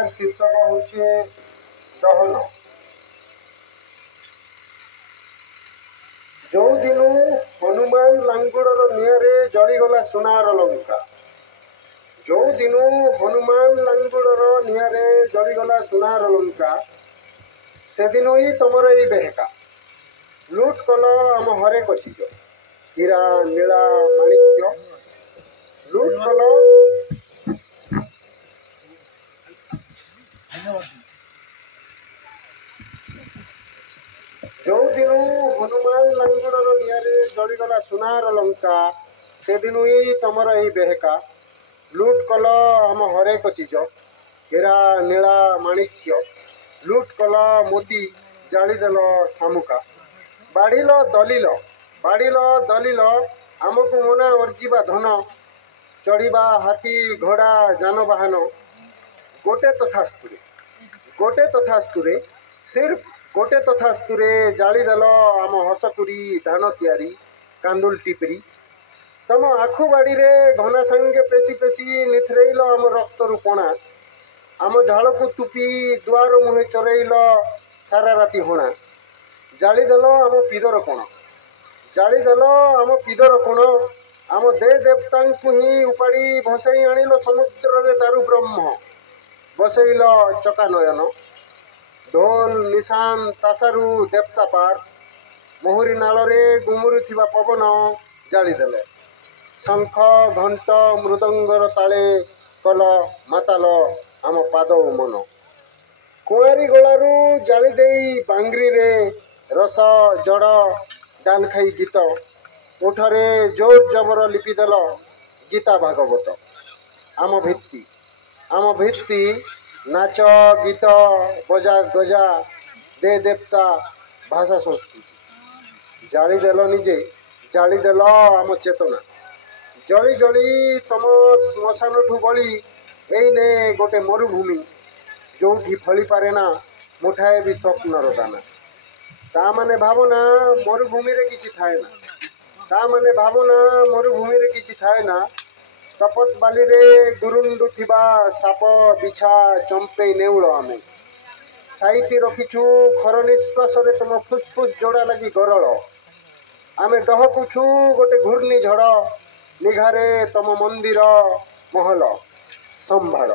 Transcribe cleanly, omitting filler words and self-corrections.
तार शीर्षक होचे दहन। जो दिन हनुमान लांगुड़र निआरे जलीगला सुनार लंका, जो दिन हनुमान लांगुड़र निआरे जलीगला सुनार लंका, से दिन ही तुमर ये बेहका लुट कल आम हरे कचिज हीरा नीला माणिक्य लुट कल। जो दिन हनुमान लांगुड़र निआरे जलीगला सुनार लंका, से दिन ही तुमर ये बेहका लुट कल आम हरे कचिज हीरा नीला माणिक्य लुट कल मोती जालीदेल शामुका। बाढ़िल दलिल आमको मना अर्जिबा धन चढ़ा हाथी घोड़ा जानवाहन गोटे तथास्तुरे सिर्फ गोटे तथास्तुरे जालीदेल आम हसकुरी धान तियारी कांदुल टिपरी। तम आखु बाड़ी रे घना संगे पेशी पेशी निथरेल आम रक्त रूपणा आम झाड़ को तुपी दुआर मुहे चरेल सारा राति होना। जालीदेल आम पिदर कोण जालीदेल आम पिदर कोण आम दे देवता ही उपाड़ी भसई आनिल समुद्र रे दारु ब्रह्म बसैल चका नयन। ढोल निशान तासारू देवता पार मोहरी नालरे गुमुरु थिबा पवन जालीदेले। शंख घंट मृदंगर ताले कल माताल आम पाद मन। कुआरी गलारू जाली देई बांगरी रे रस जड़ डाल खाई गीत ओठरे जोर जबर लिपिदेल गीता भागवत। आम भित्ति नाच गीत बजा गजा दे देवता भाषा संस्कृति। जालीदेल निजे जालीदेल आम चेतना जली जली तम श्मशान ठू बली एने गोटे मरुभूमि जो फली पारे ना मुठाए भी स्वप्नर दाना। ता माने भावना मरुभूमि रे किछि थाए ना, ता माने भावना मरुभूमि रे किछि थाए ना। तपत बाली रे गुरुंडु थिबा साप बिछा चंपे नेउल आमे साइती रखिछु खर निश्वास रे तुम फुसफुस जोड़ा लगी गरल। आमे डहकुछु गोटे घूर्णी झड़ निघारे तम मंदिर महल संभाल।